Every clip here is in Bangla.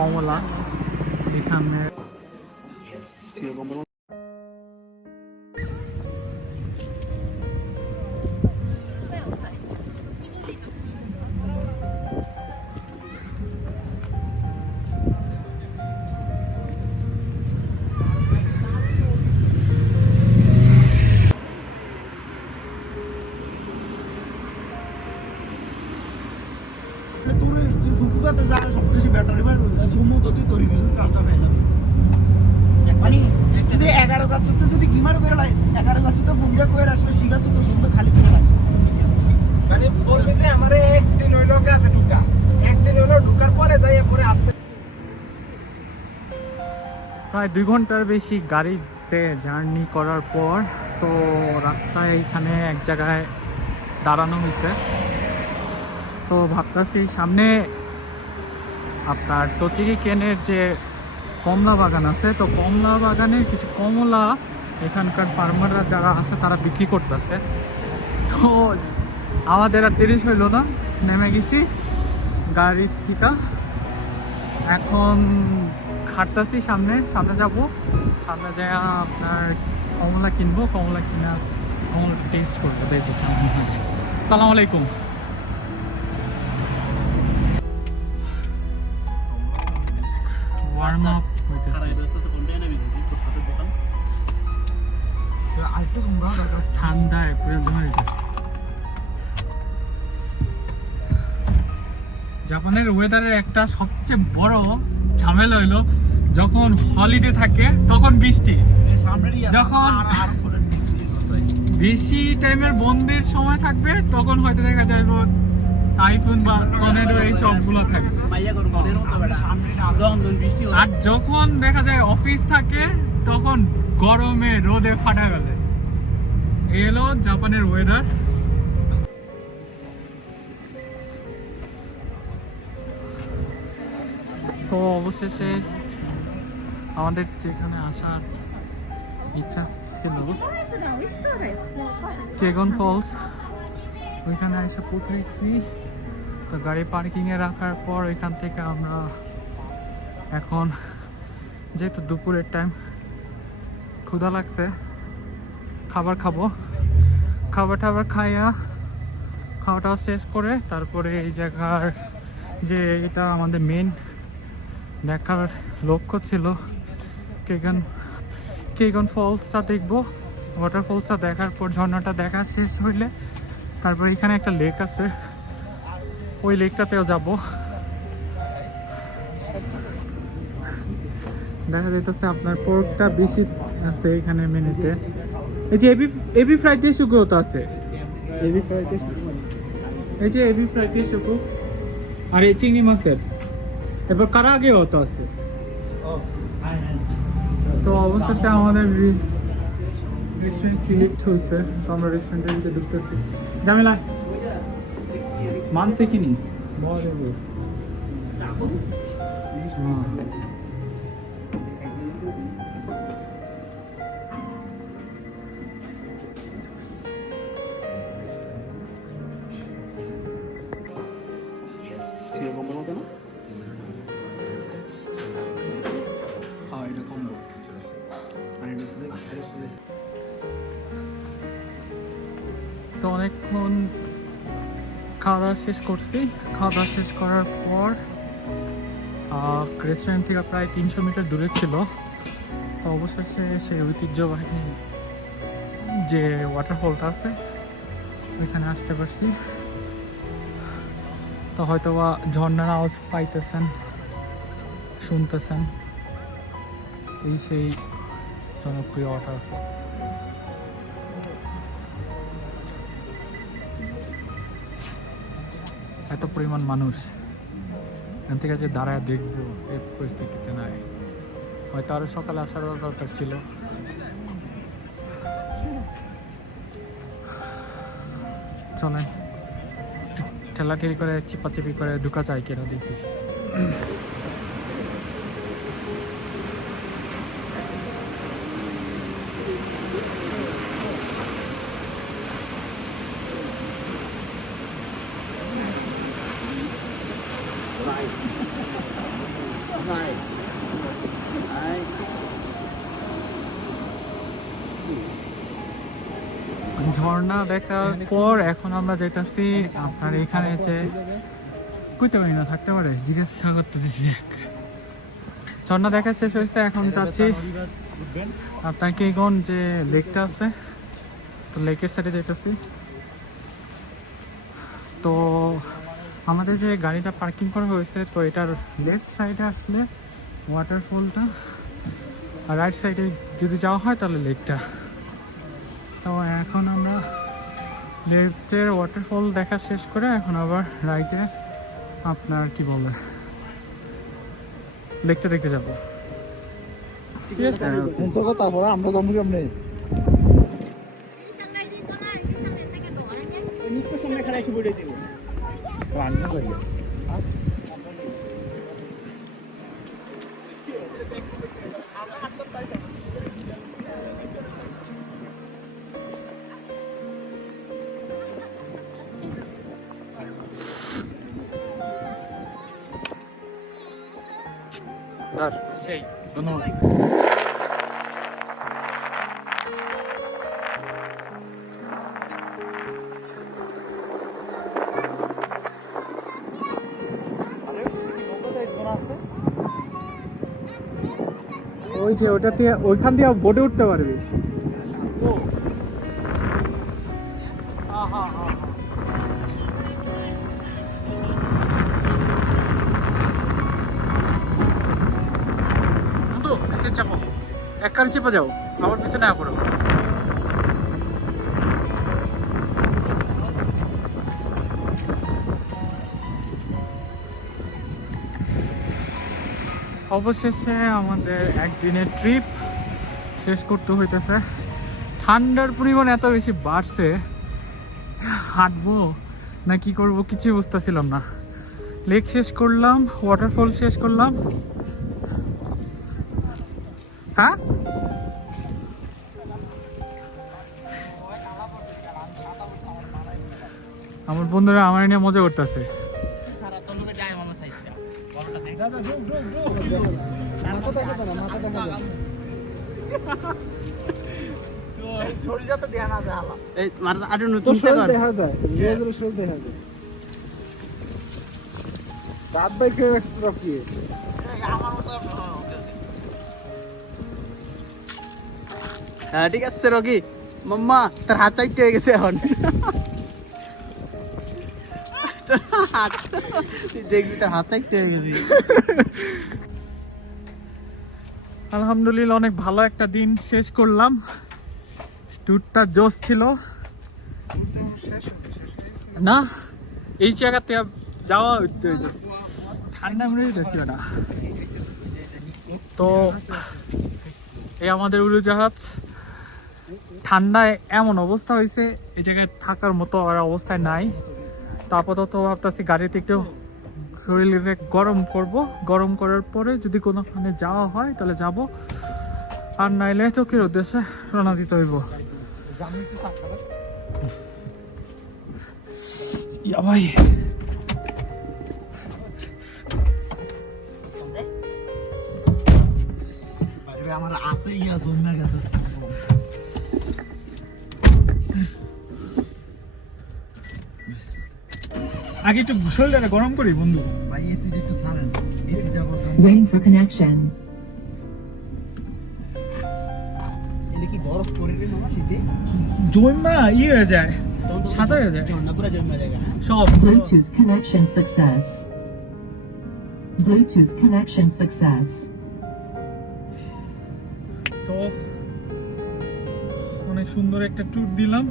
কমলা এখানে। মানে যদি 11 গাছতে যদি গিমার করে লাই 11 গাছতে ফোন দিয়ে কই রাখলে শিগাছ তো ফোন তো খালি করে লাই মানে বলবে যে আমারে একদিন হইলো গাছে ঢুকা, একদিন হইলো ঢুকার পরে যাইয়া পরে আসতে প্রায় 2 ঘন্টার বেশি গাড়িতে জার্নি করার পর তো রাস্তায় এখানে এক জায়গায় দাঁড়ানো হয়েছে। তো ভাবতেছি সামনে আপনার টচিকি কেনের যে কমলা বাগান আছে, তো কমলা বাগানের কিছু কমলা এখানকার ফার্মাররা যারা আছে তারা বিক্রি করতেছে। তো আমাদের আর দেরি হইল না, নেমে গেছি গাড়ির থেকে। এখন হাঁটতেছি সামনে যাব, সামনে যায় আপনার কমলা কিনবো, কমলা কিনা কমলা টেস্ট করবো, দেখবো কেমন হয়। সালাম আলাইকুম। ওয়ার্ম আপ হইতেছে, ঠান্ডায় পুরো জমে যেতেছে। জাপানের ওয়েদারের একটা সবচেয়ে বড় ঝামেলা হইলো যখন হলিডে থাকে তখন বৃষ্টি, যখন বেশি টাইমের বন্ধের সময় থাকবে তখন হয়তো দেখা যাইব টাইফুন বা টর্নেডো এই সবগুলো থাকে। আর যখন দেখা যায় অফিস থাকে তখন গরমে রোদে ফাটা গেলে। এই হলো জাপানের ওয়েদার। তো অবশেষে আমাদের যেখানে আসার ইচ্ছা ছিল কেগন ফলস, ওইখানে এসে পৌঁছেছি। তো গাড়ি পার্কিংয়ে রাখার পর ওইখান থেকে আমরা এখন যেহেতু দুপুরের টাইম ক্ষুধা লাগছে, খাবার খাবো। খাবার খাইয়া খাওয়াটাও শেষ করে তারপরে এই জায়গার যে এটা আমাদের মেন দেখার লক্ষ্য ছিল কেগন ফলসটা দেখবো। ওয়াটারফলসটা দেখার পর ঝর্ণাটা দেখা শেষ হইলে তারপর এখানে একটা লেক আছে, ওই লেকটাতেও যাব। দেখা যাইতেছে আপনার পোর্কটা বেশি আছে এখানে মেনুতে। এই যে এবি ফ্রাই দিয়ে শুকো তো আছে, এবি ফ্রাই দিয়ে শুকো, এই যে এবি ফ্রাই দিয়ে শুকো, আর এই চিংড়ি মাছের এবার কারা আগেও তো আছে। তো অবশেষে আমাদের রেস্টুরেন্ট সিলেক্ট হয়েছে, তো আমরা রেস্টুরেন্টের ভিতরে ঢুকতেছি। জামেলা মানছে কিনি তো অনেকক্ষণ খাওয়া দাওয়া শেষ করছি। খাওয়া দাওয়া শেষ করার পর রেস্টুরেন্ট থেকে প্রায় 300 মিটার দূরে ছিল। তো অবশেষে সেই ঐতিহ্যবাহী যে ওয়াটারফলটা আছে ওইখানে আসতে পারছি। তো হয়তো বা ঝর্ণার আওয়াজ পাইতেছেন, শুনতেছেন, এই সেই জনপ্রিয় ওয়াটারফল। এত পরিমাণ মানুষ, এখান থেকে যে দাঁড়ায় দেখবো এই পরিস্থিতিতে নাই। হয়তো আরো সকালে আসার দরকার ছিল। চলেন ঠেলাঠেলি করে চিপাচিপি করে ঢুকা যায় কেন দেখি। ঝর্ণা দেখার পর এখন আমরা যেতেছি আপনার এখানে যে কইতে পারি না থাকতে পারে জিজ্ঞাসা করতে দিচ্ছি। ঝর্ণা দেখা শেষ হয়েছে, এখন যাচ্ছি আপনার কিগন যে লেকটা আছে, তো লেকের সাইডে যেতেছি। তো আমাদের যে গাড়িটা পার্কিং করা হয়েছে, তো এটার লেফট সাইডে আসলে ওয়াটারফলটা, আর রাইট সাইডে যদি যাওয়া হয় তাহলে লেকটা। তো এখন আমরা লেফটের ওয়াটারফল দেখা শেষ করে এখন আবার রাইটে আপনার কি বলে লেকটা দেখতে যাবো। তারপরে আমরা জমি কেমনে সামনে খেলা এসে বইটাই দিব রান্না করি। সেই ধন্যবাদ। ওই যে ওটা দিয়ে ওইখান দিয়ে বোটে উঠতে পারবি। চাপো এক কারে চেপে যাও, আমার পিছনে না পড়ো। অবশেষে আমাদের একদিনের ট্রিপ শেষ করতে হইতেছে। ঠান্ডার পরিমাণ এত বেশি বাড়ছে, হাঁটবো না কি করবো কিছু বুঝতেছিলাম না। লেক শেষ করলাম, ওয়াটারফল শেষ করলাম। হ্যাঁ আমার বন্ধুরা আমার নিয়ে মজা করতেছে। হ্যাঁ ঠিক আছে রকি মাম্মা, তোর হাত চাইতে হয়ে গেছে এখন। দেখবি তোর হাত চাইতে হয়ে গেছে। আলহামদুলিল্লাহ অনেক ভালো একটা দিন শেষ করলাম। ট্যুরটা জোশ ছিল না, এই জায়গাতে যাওয়া ঠান্ডা মরে যাচ্ছি ওটা। তো এই আমাদের উড়োজাহাজ, ঠান্ডায় এমন অবস্থা হয়েছে এই জায়গায় থাকার মতো আর অবস্থায় নাই। তো আপাতত ভাবতেছি গাড়িতে একটু শরীরে গরম করব, গরম করার পরে যদি কোনোখানে যাওয়া হয় তাহলে যাব, আর নাইলে চোখের উদ্দেশ্যে রওনা দিতে হইব। ইয়া ভাই আমার হাতে ইয়া জমে গেছে। আগে একটু শরীরটা গরম করি বন্ধু। ভাই এসিটা একটু ছাড়েন, এসিটা Waiting for connection. এলে কি বরফ পড়ে রে মামা শীতে? জমা হয়ে যায়, সাদা হয়ে যায়, ঠান্ডা পুরো জমে যায় না সব। Bluetooth connection success. Bluetooth connection success. তো অনেক সুন্দর একটা ট্যুর দিলাম।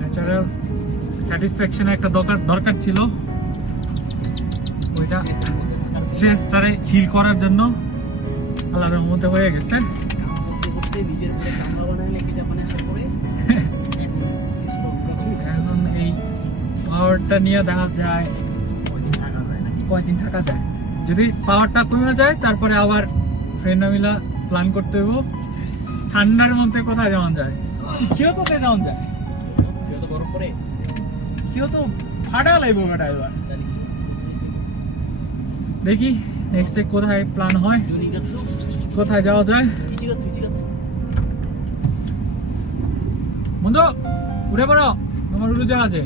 ন্যাচারাল স্যাটিসফ্যাকশন একটা দরকার ছিল, ওইটা স্ট্রেসটারে হিল করার জন্য আল্লাহর মধ্যে হয়ে গেছে। নিজের কামরা বানায় লেখে জাপানে আসা পরে এখন এই পাওয়ারটা নিয়ে দেখা যায় কয়দিন থাকা যায়। যদি পাওয়ারটা কমে যায় তারপরে আবার ফ্রেন্ডরা মিলা প্ল্যান করতে হইব। ঠান্ডার মধ্যে কোথায় যাওয়া যায়? কিয়োটোতে যাওয়া যায়। বরফ পড়ে কিয়োটো ফাটা লাগবে বেটা। এবার দেখি নেক্সট কোথায় প্ল্যান হয়, কোথায় যাওয়া যায়। বন্ধু উঠে পড়ো, তোমার উড়োজাহাজে।